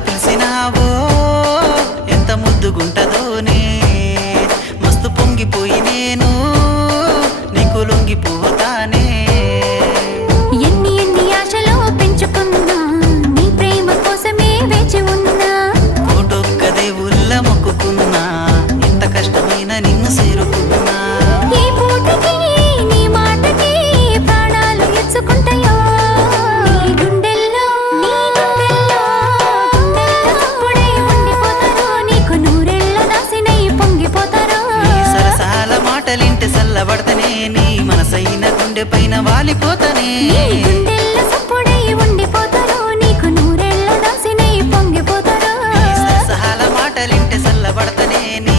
పిలిచినావో? ఎంత ముద్దుగుంటదోనే? మస్తు పొంగిపోయి నేను మాటలింటే చల్లబడతనే నీ మనసైన గుండె పైన వాలిపోతనే. నీకు నూరెళ్ళ దాసినై పొంగిపోతారు సహాల మాటలింటే చల్లబడత